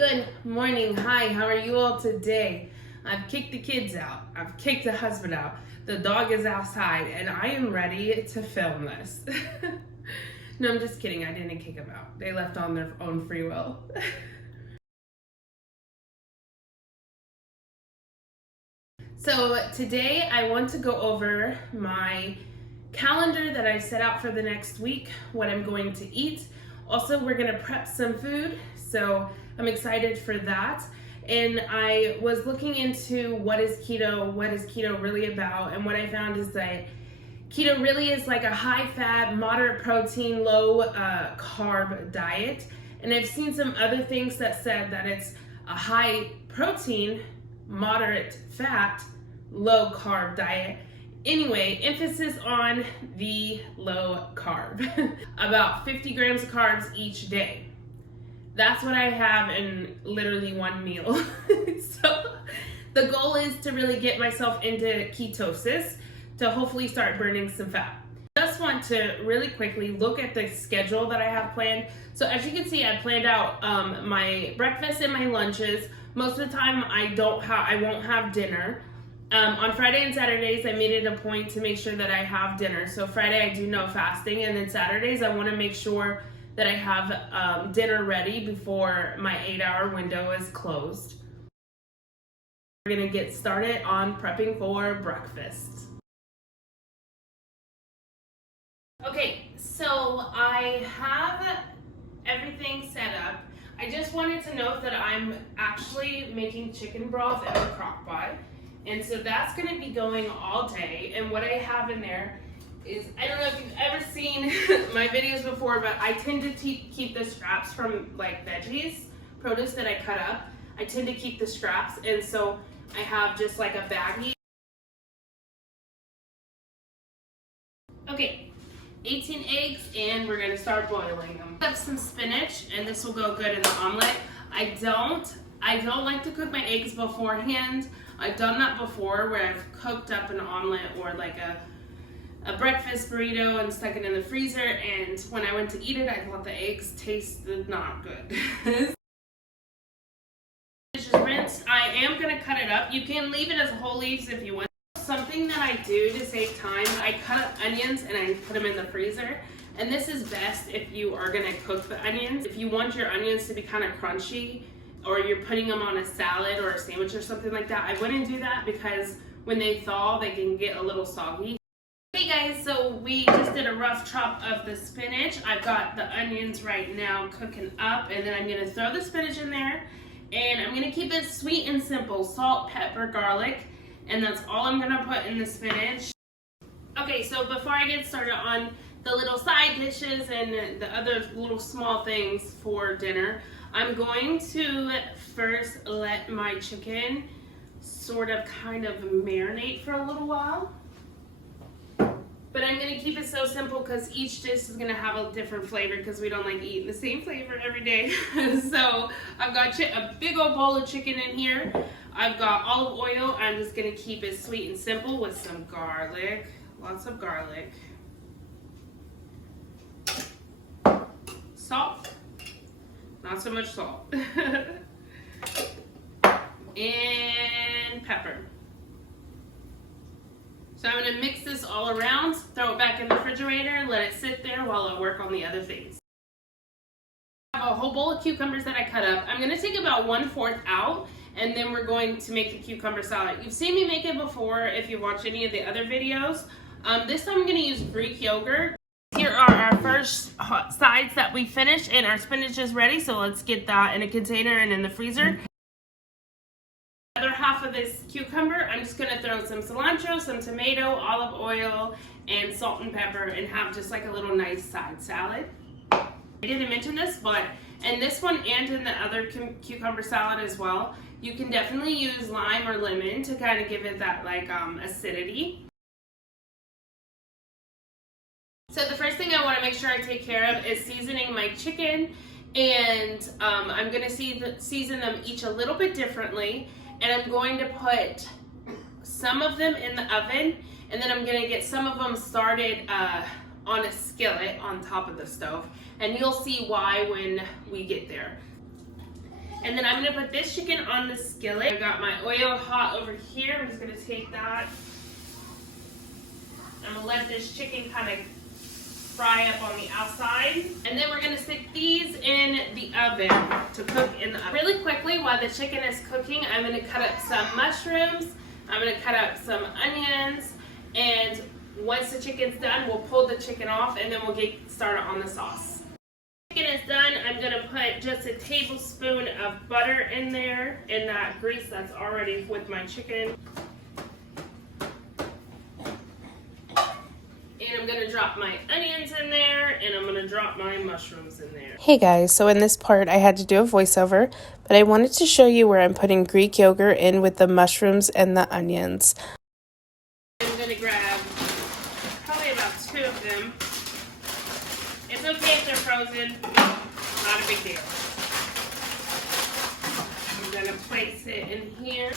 Good morning. Hi, how are you all today? I've kicked the kids out. I've kicked the husband out. The dog is outside and I am ready to film this. No, I'm just kidding. I didn't kick them out. They left on their own free will. So today I want to go over my calendar that I've set out for the next week, what I'm going to eat. Also, we're gonna prep some food, so I'm excited for that. And I was looking into what is keto really about, and what I found is that keto really is like a high fat, moderate protein, low carb diet. And I've seen some other things that said that it's a high protein, moderate fat, low carb diet. Anyway, emphasis on the low carb. About 50 grams of carbs each day. That's what I have in literally one meal. So the goal is to really get myself into ketosis to hopefully start burning some fat. Just want to really quickly look at the schedule that I have planned. So as you can see, I planned out my breakfast and my lunches. Most of the time I won't have dinner. On Friday and Saturdays, I made it a point to make sure that I have dinner. So Friday, I do no fasting, and then Saturdays, I want to make sure that I have dinner ready before my 8-hour window is closed. We're going to get started on prepping for breakfast. Okay, so I have everything set up. I just wanted to note that I'm actually making chicken broth in a crock pot. And so that's going to be going all day. And what I have in there is, I don't know if you've ever seen my videos before, but I tend to keep the scraps from like veggies, produce that I cut up. I tend to keep the scraps. And so I have just like a baggie. Okay, 18 eggs, and we're going to start boiling them. I have some spinach, and this will go good in the omelet. I don't like to cook my eggs beforehand. I've done that before where I've cooked up an omelet or like a breakfast burrito and stuck it in the freezer, and when I went to eat it, I thought the eggs tasted not good. This is rinsed. I am going to cut it up. You can leave it as whole leaves if you want. Something that I do to save time, I cut up onions and I put them in the freezer. And this is best if you are going to cook the onions. If you want your onions to be kind of crunchy, or you're putting them on a salad or a sandwich or something like that, I wouldn't do that because when they thaw, they can get a little soggy. Hey guys, so we just did a rough chop of the spinach. I've got the onions right now cooking up, and then I'm gonna throw the spinach in there, and I'm gonna keep it sweet and simple. Salt, pepper, garlic, and that's all I'm gonna put in the spinach. Okay, so before I get started on the little side dishes and the other little small things for dinner, I'm going to first let my chicken sort of kind of marinate for a little while. But I'm going to keep it so simple because each dish is going to have a different flavor because we don't like eating the same flavor every day. So I've got a big old bowl of chicken in here. I've got olive oil. I'm just going to keep it sweet and simple with some garlic, lots of garlic, salt. Not so much salt. And pepper. So I'm going to mix this all around, throw it back in the refrigerator, let it sit there while I work on the other things. I have a whole bowl of cucumbers that I cut up. I'm going to take about 1/4 out, and then we're going to make the cucumber salad. You've seen me make it before if you watch any of the other videos. This time I'm going to use Greek yogurt. Here are our first hot sides that we finished, and our spinach is ready, so let's get that in a container and in the freezer. The other half of this cucumber, I'm just going to throw some cilantro, some tomato, olive oil, and salt and pepper, and have just like a little nice side salad. I didn't mention this, but in this one and in the other cucumber salad as well, you can definitely use lime or lemon to kind of give it that like acidity. So the first thing I want to make sure I take care of is seasoning my chicken, and I'm going to season them each a little bit differently, and I'm going to put some of them in the oven, and then I'm going to get some of them started on a skillet on top of the stove, and you'll see why when we get there. And then I'm gonna put this chicken on the skillet. I got my oil hot over here. I'm just gonna take that. I'm gonna let this chicken kind of fry up on the outside. And then we're gonna stick these in the oven to cook in the oven. Really quickly, while the chicken is cooking, I'm gonna cut up some mushrooms. I'm gonna cut up some onions. And once the chicken's done, we'll pull the chicken off and then we'll get started on the sauce. Chicken is done. I'm gonna put just a tablespoon of butter in there, in that grease that's already with my chicken. And I'm gonna drop my onions in there, and I'm gonna drop my mushrooms in there. Hey guys, so in this part I had to do a voiceover, but I wanted to show you where I'm putting Greek yogurt in with the mushrooms and the onions. I'm gonna grab probably about 2 of them. It's okay if they're frozen, not a big deal. I'm gonna place it in here.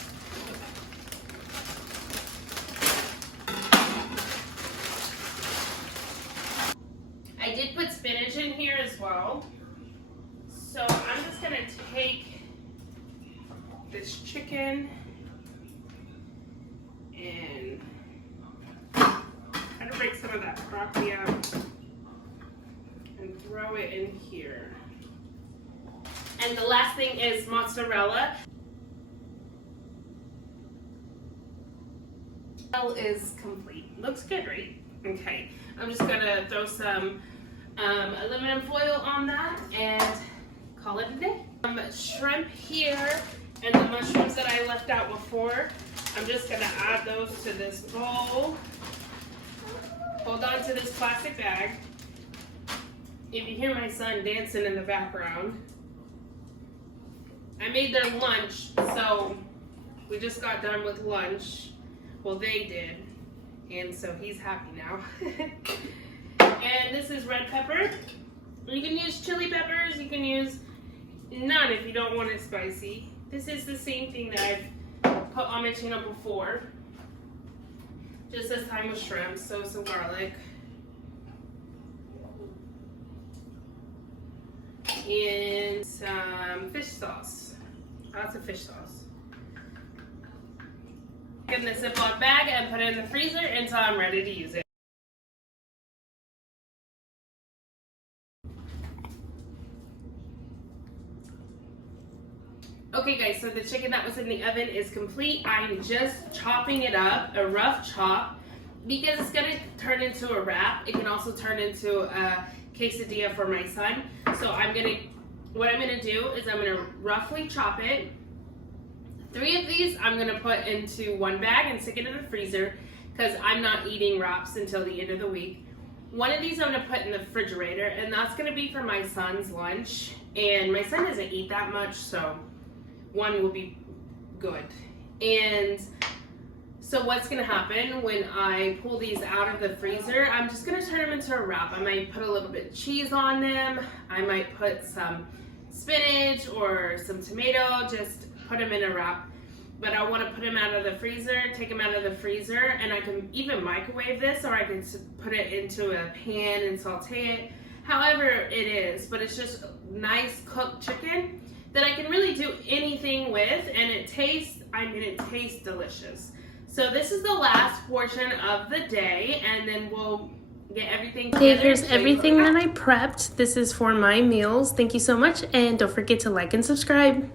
I did put spinach in here as well. So I'm just gonna take this chicken and try to break some of that broccoli up and throw it in here. And the last thing is mozzarella. Is complete. Looks good, right? Okay. I'm just gonna throw some aluminum foil on that and call it a day. Shrimp here and the mushrooms that I left out before. I'm just gonna add those to this bowl. Hold on to this plastic bag. If you hear my son dancing in the background, I made their lunch, so we just got done with lunch. Well, they did, and so he's happy now. And this is red pepper. You can use chili peppers, you can use none if you don't want it spicy. This is the same thing that I've put on my channel before. Just this time with shrimp, so some garlic. And some fish sauce. Lots of fish sauce. Get in the Ziploc bag and put it in the freezer until I'm ready to use it. Okay guys, so the chicken that was in the oven is complete. I'm just chopping it up, a rough chop, because it's gonna turn into a wrap. It can also turn into a quesadilla for my son. So what I'm gonna do is I'm gonna roughly chop it. 3 of these I'm gonna put into one bag and stick it in the freezer because I'm not eating wraps until the end of the week. 1 of these I'm gonna put in the refrigerator, and that's gonna be for my son's lunch. And my son doesn't eat that much, so 1 will be good. And so what's gonna happen when I pull these out of the freezer, I'm just gonna turn them into a wrap. I might put a little bit of cheese on them. I might put some spinach or some tomato, just put them in a wrap. But I wanna put them out of the freezer, take them out of the freezer, and I can even microwave this, or I can put it into a pan and saute it. However it is, but it's just nice cooked chicken that I can really do anything with, and it tastes delicious. So this is the last portion of the day, and then we'll get everything together. Okay, here's everything that I prepped. This is for my meals. Thank you so much, and don't forget to like and subscribe.